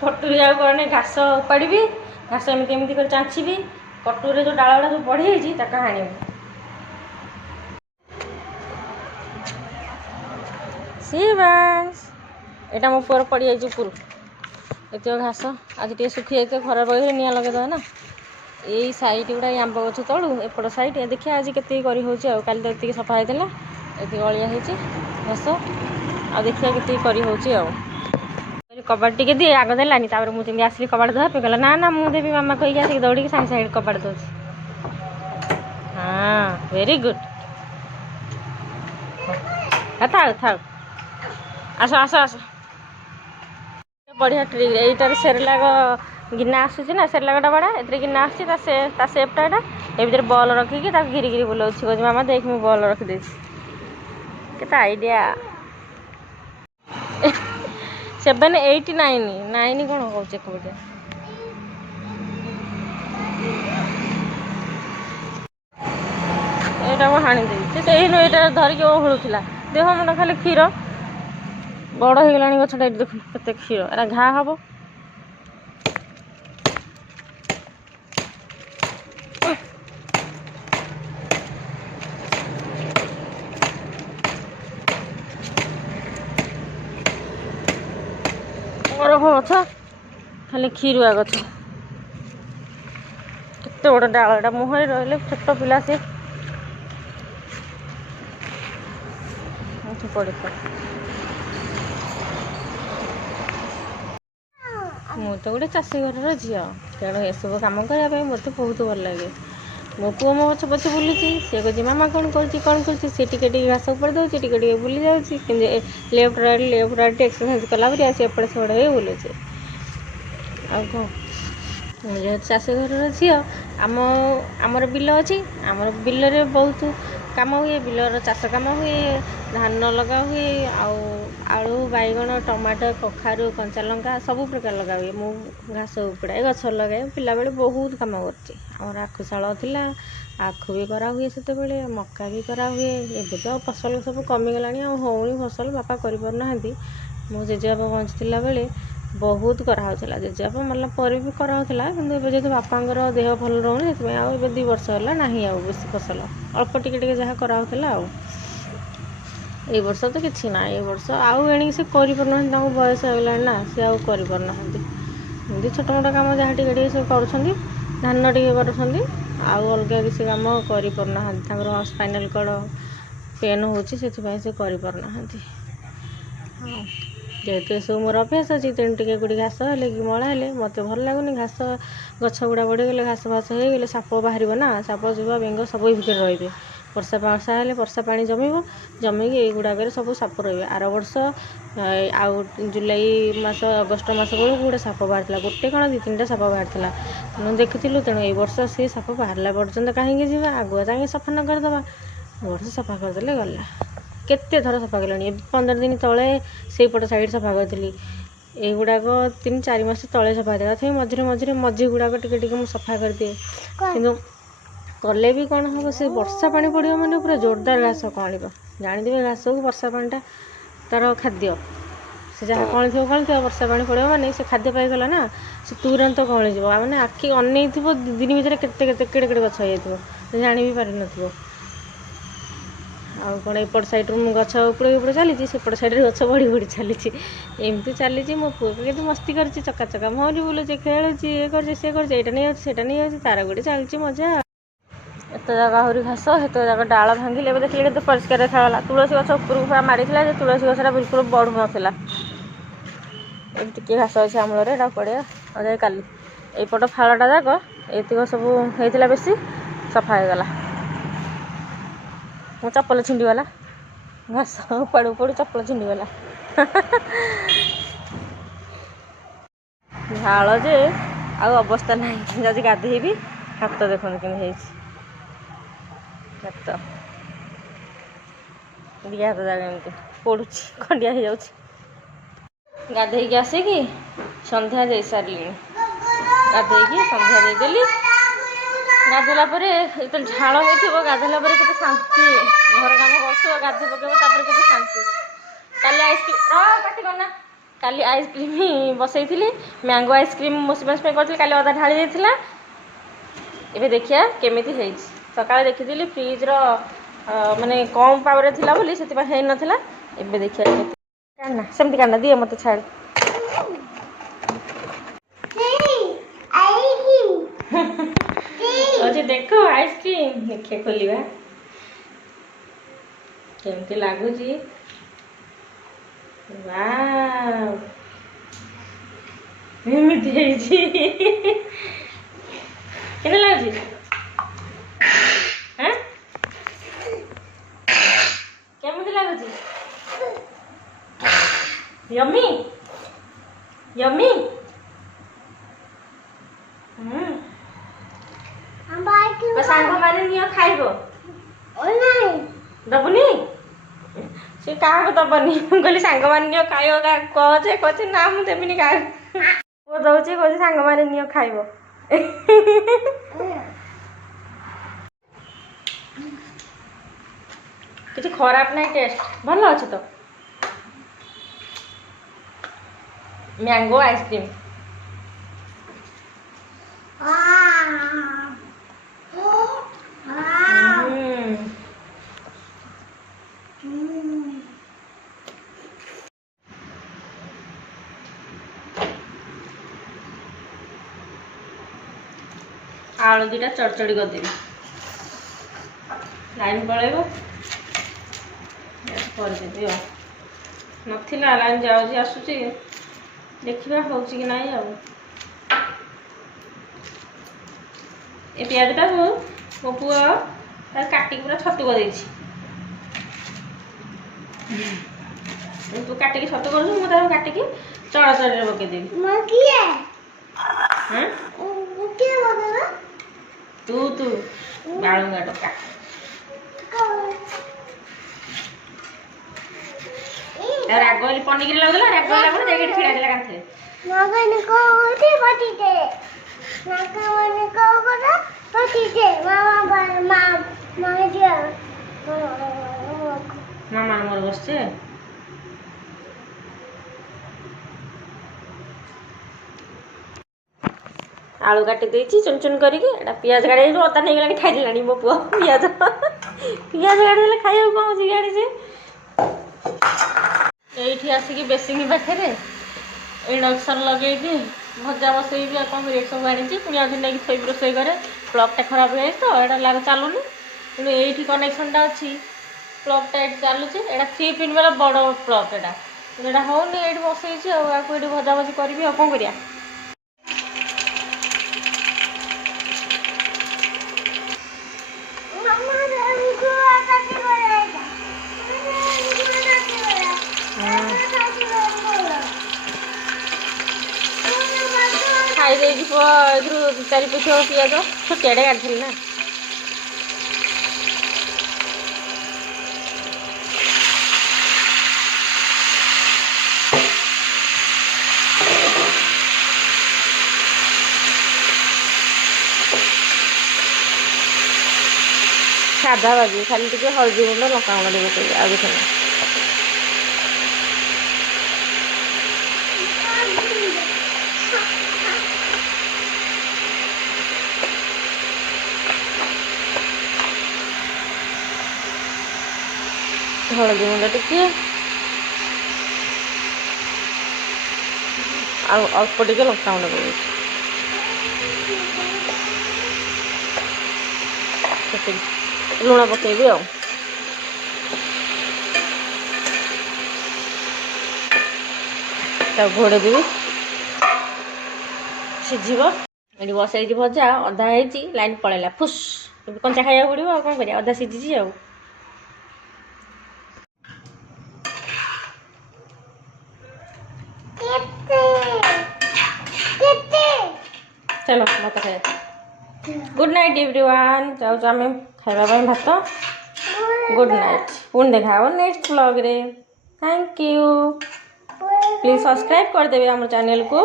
कटुरी जाऊ कौन घास उपाड़ी घास एमती कर चाँची कटुरी जो डाल गुड़ा सब बढ़ी हाणी यहाँ मो पुअर पड़ जाइए उपरू एत घास आज टे सुखी जाए खरा बगे निआ लगेद ना यही सैड गुड़ा आंब गछ तलू एपट सैड देखिए आज के कल तो ये सफा होता ये अलिया होती घास आ देखिए के कबाड़ टे दिए आग देलानी मुझे आसली कबाड़ देवा कहला ना ना मुझे देवी मामा कही आसिक दौड़ी साइड साइड कबाड़ दे हाँ वेरी गुड था था आस आस आस बढ़िया ट्रिक यहीटार सेरेलाक गिना आसूसी ना सेरेलाक डबाटा ए गिना आसता सेपटा यहाँ ये बल रखिकी घिरी घिरी बुलाऊँ कह मामा देख मुझे बल रखिदे के आइडिया 789 9 कौन कौन कौटे यहाँ को हाणीदेवी से यहाँ धरिकी ओहलुला देह मुंड खाली क्षीर बड़ हो गलानी गछटा देख के क्षीर एरा घा हम गछ खाली क्षीरुआ गछ केते बड़ डालटा मुहर रही छोट पिला सी पड़े मु तो गोटे चाषी घर झी तेणु ये सब कम करने मत बहुत भल लगे मो पु मो गछ पचे बुलूँ सी कहे मामा कौन कर टे घास उपर दूसरी टे बुली जाऊँगी लेफ्ट राइट एक्सरसाइज कला से एपटे सेपटे हो बुलूचे आ चाषी घर झी आमर बिल अच्छी आमर बिल रे बहुत काम हुए बिलर चाष काम हुए धान लगा हुए आलू बैगण टमाटो कखारू कंचा लंका सब प्रकार लगा हुए मु घास उपड़ाए गछ लगाए पिला बेले बहुत काम कर आखुशाल थिला आखु भी करा हुए सेते बेले मक्का भी करा हुए एबे तो फसल सब कमिगलानी होनी फसल बापा कर मो जेजेबापा बंचला बेले बहुत कराला जेजेबापा मरला पर भी कराला कि जेहतु बापांर देह भल रोनी से 2 वर्ष है ना बेसी फसल अल्प टिके जहाँ कराला ये वर्ष तो किसी ना ये वर्ष आउ एणिक से करना बयस होगा ना सी आउ करना एमती छोट मोट कम जहाँ टे सब कर धान टे कर अलग किसी कम करना स्पाइनल कॉर्ड पेन होती से करना जेहेतु सब मोर अभ्यास अच्छी तेणु टे गुड़ी घास हेल्ले कि मला हेल्ले मत भल लगुनि घास गछ गुड़ा बढ़ीगले घास फास हो गले साप बाहर ना साप जुआ बेंग सब भितर रे वर्षा वर्षा हेल्ले वर्षा पानी जमिकी युड़ाक सब साप रे आर वर्ष आउ जुलाई मास अगस्ट मस बेलू गोटे साप बाहर गोटे कौन 2-3टा साप बाहर तेणु देखिलु तेणु ये वर्ष सी साप बाहर पर्यटन कहीं जा आगुआ जाए सफा न करदे वर्ष सफा करदे गला केते थर सफा कलानी 15 दिन तले से पट साइड सफा करी युड़ाक 3-4 मास तले सफा करता मझे मझे मझी गुड़ाक टे सफा कर दिए कि कले भी कौन हम से वर्षा पानी पड़ो मैंने पूरा जोरदार घास कल जानीदे घास को वर्षा पानीटा तार खाद्य से जहाँ कल थो वर्षा पानी पड़ो मैंने से खाद्य पाईगला ना से तुरंत कल मैंने आखि अन थो 2 दिन भितर केड़े गछ हो जानी भी पार न कौन एपट साइड रू गछ उपड़े उपड़े चली सेपट साइड गछ बढ़ी बढ़ी चली एमती चली मो पु के मस्ती कर चका चका मोहरी बुलूचे खेलुची ये कर सी कर तार गुड़ी चलती मजा एत जगह आहरी घास एत जगह डाल भांगिले देखिए के परिष्कार देखा तुलसी गछ उपरକୁ माड़ी तुलसी गछटा बिल्कुल बढ़ू नाला टी घास अच्छे आमूल पड़े जाए काली यपट फाड़टा जाक ये सब होता बेसी सफा हो गला मो चप्पल छिंडीगला घास उपाड़ू उपाड़ू चप्पल छिंडीगला झाड़ जे अवस्था ना जब गाधेबी हाथ देखते कि हाथ दिया हाथ जाए एमती पड़ू खंडिया हो जाऊँ गाधेकी आसिकी संध्या दे सारे गाधेकी संध्या देदेली गाधेला झाड़ हो गाधेला के शांति घर कम बस गाधे पकेब के शांति काली आइसक्रीम काटी करना काली आइसक्रीम बसई मैंगो आइसक्रीम मोसीबास करती काली अधा ढाली देता एबे देखिया केमिति है सकाଳେ देखी फ्रिज्र माने कम पावर थिला बोली से है नथिला एबे देखिया काना सेमती काना दिए मत छाड़ अच्छे देखो आइसक्रीम देखिए खोलिबा केमती लागुची वाव एमिति हेची केना लागुची हैं केमती लागुची यम्मी यम्मी सांग माने नियो खाइबो दबुनी से क्या दबनी कहली सांग मान नियो खाइबो कहे कहे ना मुझे देविनी क्या वो दौचे कहे सांग मान नियो खाइबो किसी खराब नहीं टेस्ट भल अच्छे तो मैंगो आइसक्रीम आलू दुटा चढ़चड़ी करदेवी लाइन पलैब करदेवी नाला लाइन जाऊँगी आसूसी देखा हो कि ना ए पियाजटा को मो पुआ काटिक पूरा छतु कर तू काटिक छतु कर मुझे काटिक चढ़चड़ी पकईदेवी तू तू बालुंगा टका राग पनिकी लगला राग लगुन जाके छिड़ा देला कांथे मगन को उठी पटी दे नाका मन को करा पटी दे मामा मामा दिया मामा मोर बसছে आलू काटी देछि चुन चुन करिके एटा पियाज गाड़ी अदा नहीं गलानी खाइ दिलानी मो पुआ पियाज पियाज गाड़ी देले खाइयो कोन जी गाड़ी से एठी आसी की बेसिंग पाखे इंडक्शन लगे भजा बसई भी कौन कर सब आनी पुणी आज नहीं थोड़ी रोसई करे प्लगटा खराब हो जाए तो यहाँ लाग चलुनी कि ये कनेक्शनटा अच्छी प्लगटा ये चलुचे यहाँ 3 पिन वाला बड़ प्लग यहाँ होनी ये बसई ये भजा भजी करी कौन करिया खाई दे चारि पिठ पियाज छोटिया काटि ना साधा भाजी खाली टे हल्दी गुंड लंका गुंड पकड़ आ किसी हल्दी गुंड टिके अल्प टे लंका गुंड पकड़ लुण पकेबी घोड़े देवी सीझ ये बसई भजा अधा है लाइन पलैला फुस कंचा खाया पड़ो कौन कर अधा सीझी आ चलो भात खाया गुड नाइट एवरीवन जाऊँ आम खाइबा भात गुड नाइट पुणी देखा नेक्स्ट व्लॉग रे थैंक यू प्लीज सब्सक्राइब करदेवे आम चैनल को।